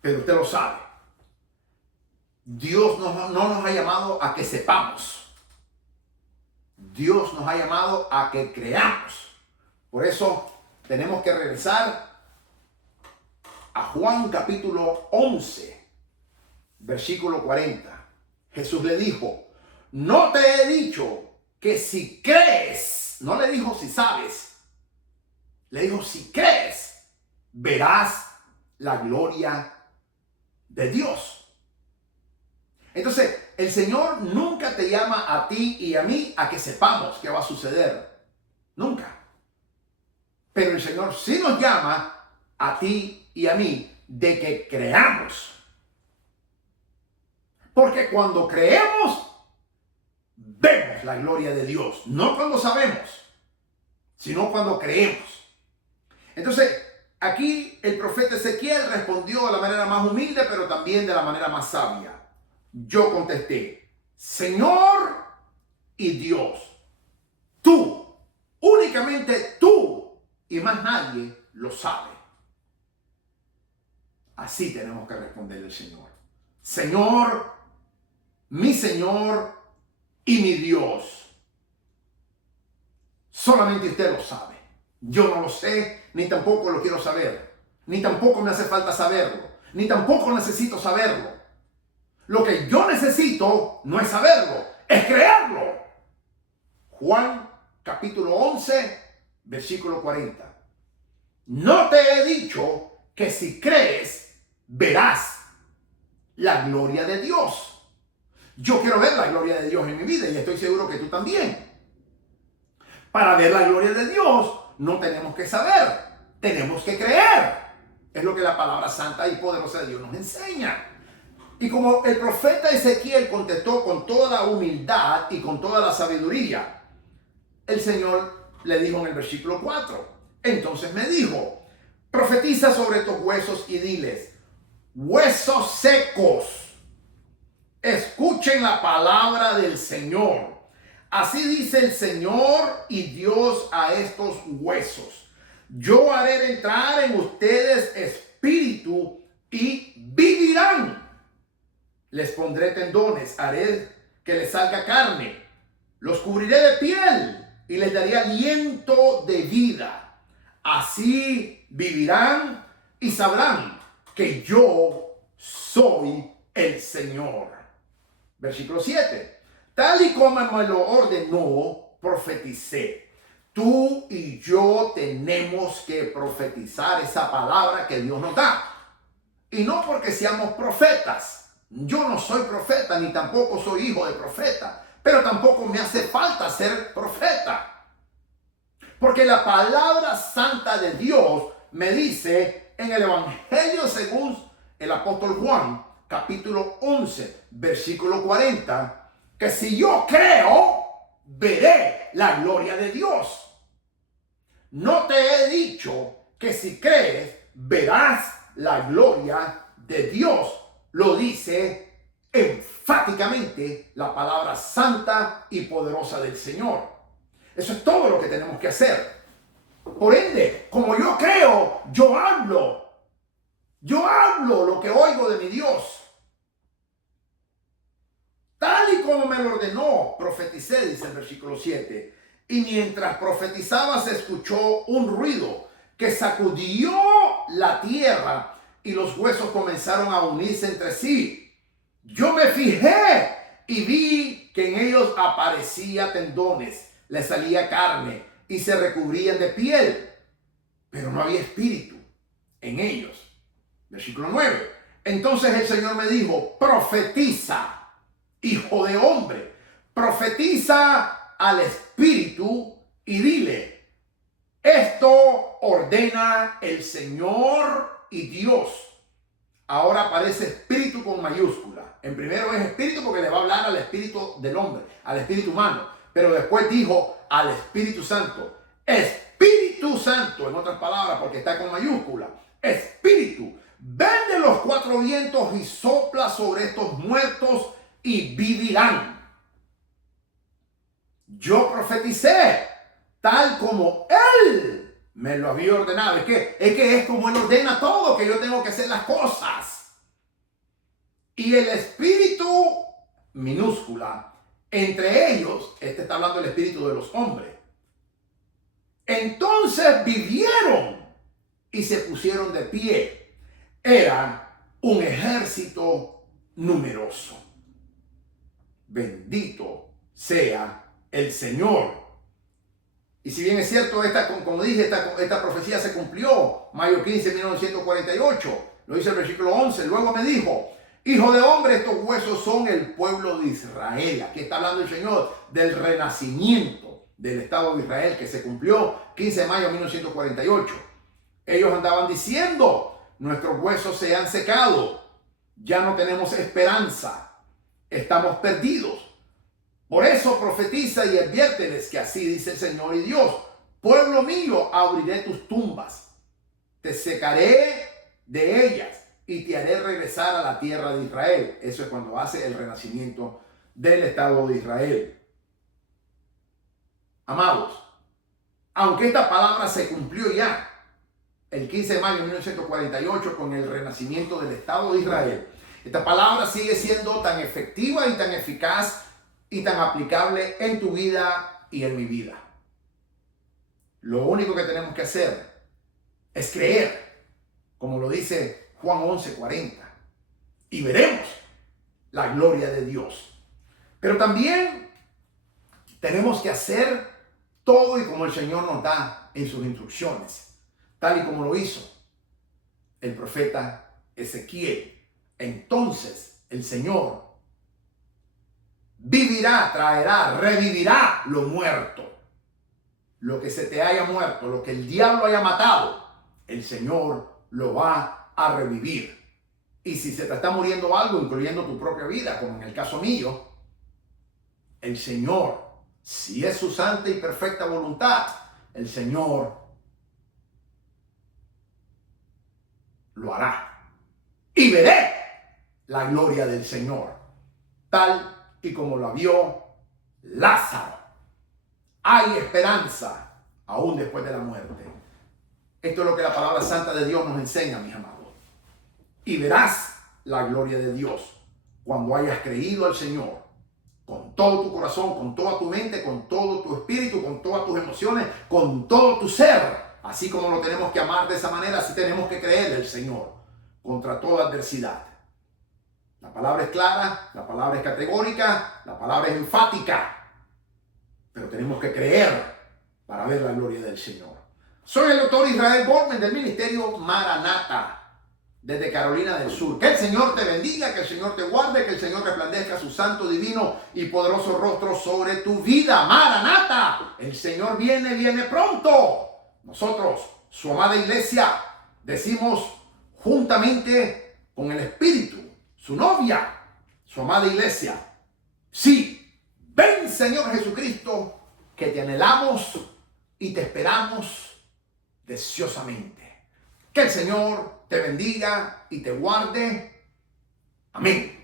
Pero usted lo sabe. Dios no nos ha llamado a que sepamos. Dios nos ha llamado a que creamos. Por eso tenemos que regresar a Juan capítulo 11, versículo 40. Jesús le dijo: no te he dicho que si crees, no le dijo si sabes, le dijo si crees, verás la gloria de Dios. Entonces, el Señor nunca te llama a ti y a mí a que sepamos qué va a suceder. Nunca. Pero el Señor sí nos llama a ti y a mí de que creamos. Porque cuando creemos, vemos la gloria de Dios. No cuando sabemos, sino cuando creemos. Entonces, aquí el profeta Ezequiel respondió de la manera más humilde, pero también de la manera más sabia. Yo contesté: Señor y Dios, tú, únicamente tú y más nadie lo sabe. Así tenemos que responderle al Señor. Señor, mi Señor y mi Dios. Solamente usted lo sabe. Yo no lo sé, ni tampoco lo quiero saber. Ni tampoco me hace falta saberlo. Ni tampoco necesito saberlo. Lo que yo necesito no es saberlo, es creerlo. Juan capítulo 11, versículo 40. No te he dicho que si crees, verás la gloria de Dios. Yo quiero ver la gloria de Dios en mi vida y estoy seguro que tú también. Para ver la gloria de Dios no tenemos que saber, tenemos que creer. Es lo que la palabra santa y poderosa de Dios nos enseña. Y como el profeta Ezequiel contestó con toda humildad y con toda la sabiduría, el Señor le dijo en el versículo 4, entonces me dijo, profetiza sobre estos huesos y diles, huesos secos, escuchen la palabra del Señor. Así dice el Señor y Dios a estos huesos. Yo haré entrar en ustedes espíritu y vivirán. Les pondré tendones, haré que les salga carne. Los cubriré de piel y les daré aliento de vida. Así vivirán y sabrán que yo soy el Señor. Versículo 7. Tal y como me lo ordenó, profeticé. Tú y yo tenemos que profetizar esa palabra que Dios nos da. Y no porque seamos profetas. Yo no soy profeta, ni tampoco soy hijo de profeta. Pero tampoco me hace falta ser profeta. Porque la palabra santa de Dios me dice en el Evangelio según el apóstol Juan, capítulo 11, versículo 40, que si yo creo, veré la gloria de Dios. No te he dicho que si crees, verás la gloria de Dios. Lo dice enfáticamente la palabra santa y poderosa del Señor. Eso es todo lo que tenemos que hacer. Por ende, como yo creo, yo hablo. Yo hablo lo que oigo de mi Dios. Tal y como me lo ordenó, profeticé, dice el versículo 7. Y mientras profetizaba se escuchó un ruido que sacudió la tierra y los huesos comenzaron a unirse entre sí. Yo me fijé y vi que en ellos aparecía tendones, les salía carne y se recubrían de piel, pero no había espíritu en ellos. Versículo 9. Entonces el Señor me dijo, profetiza, hijo de hombre, profetiza al espíritu y dile, esto ordena el Señor y Dios. Ahora aparece espíritu con mayúscula. En primero es espíritu porque le va a hablar al espíritu del hombre, al espíritu humano. Pero después dijo al Espíritu Santo. Espíritu Santo, en otras palabras, porque está con mayúscula. Espíritu, ven de los cuatro vientos y sopla sobre estos muertos y vivirán. Yo profeticé tal como Él me lo había ordenado. Es que es como Él ordena todo, que yo tengo que hacer las cosas. Y el espíritu, minúscula, entre ellos, este está hablando del espíritu de los hombres. Entonces vivieron y se pusieron de pie. Era un ejército numeroso. Bendito sea el Señor. Y si bien es cierto, como dije, esta profecía se cumplió mayo 15 de 1948. Lo dice el versículo 11. Luego me dijo, hijo de hombre, estos huesos son el pueblo de Israel. Aquí está hablando el Señor del renacimiento del Estado de Israel que se cumplió 15 de mayo de 1948. Ellos andaban diciendo, nuestros huesos se han secado, ya no tenemos esperanza, estamos perdidos. Por eso profetiza y adviérteles que así dice el Señor y Dios, pueblo mío, abriré tus tumbas, te secaré de ellas y te haré regresar a la tierra de Israel. Eso es cuando hace el renacimiento del Estado de Israel. Amados, aunque esta palabra se cumplió ya el 15 de mayo de 1948 con el renacimiento del Estado de Israel, esta palabra sigue siendo tan efectiva y tan eficaz y tan aplicable en tu vida y en mi vida. Lo único que tenemos que hacer es creer, como lo dice Juan 11:40, y veremos la gloria de Dios. Pero también tenemos que hacer todo y como el Señor nos da en sus instrucciones, tal y como lo hizo el profeta Ezequiel. Entonces el Señor vivirá, traerá, revivirá lo muerto. Lo que se te haya muerto, lo que el diablo haya matado, el Señor lo va a revivir. Y si se te está muriendo algo, incluyendo tu propia vida, como en el caso mío, el Señor, si es su santa y perfecta voluntad, el Señor lo hará. Y veré la gloria del Señor, tal y como la vio Lázaro. Hay esperanza aún después de la muerte. Esto es lo que la palabra santa de Dios nos enseña, mis amados. Y verás la gloria de Dios cuando hayas creído al Señor con todo tu corazón, con toda tu mente, con todo tu espíritu, con todas tus emociones, con todo tu ser. Así como lo tenemos que amar de esa manera, así tenemos que creer el Señor contra toda adversidad. La palabra es clara, la palabra es categórica, la palabra es enfática. Pero tenemos que creer para ver la gloria del Señor. Soy el doctor Israel Borman del Ministerio Maranata, desde Carolina del Sur. Que el Señor te bendiga, que el Señor te guarde, que el Señor resplandezca su santo, divino y poderoso rostro sobre tu vida. Maranata, el Señor viene, viene pronto. Nosotros, su amada iglesia, decimos juntamente con el Espíritu, su novia, su amada iglesia, sí. Ven, Señor Jesucristo, que te anhelamos y te esperamos deseosamente. Que el Señor te bendiga y te guarde. Amén.